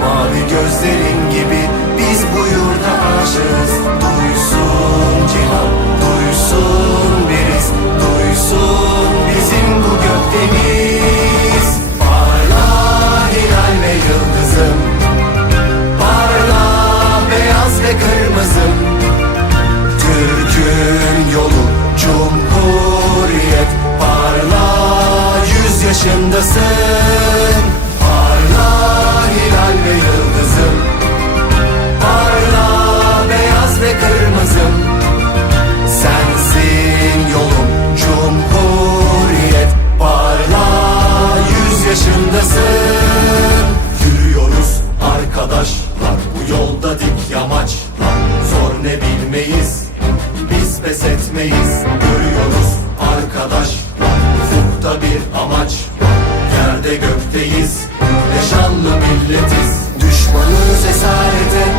Mavi gözlerin gibi Biz bu yurda aşığız. Duysun cihan Duysun biriz Duysun bizim bu gökdeniz. Parla hilal ve yıldızım. Parla beyaz ve kırmızım. Türk'ün yolu Cumhuriyet. Parla yüz yaşındasın yolda dik yamaçlar Zor ne bilmeyiz Biz pes etmeyiz. Görüyoruz arkadaşlar Ufukta bir amaç. Yerde gökteyiz Yaşanlı milletiz. Düşmanız esarete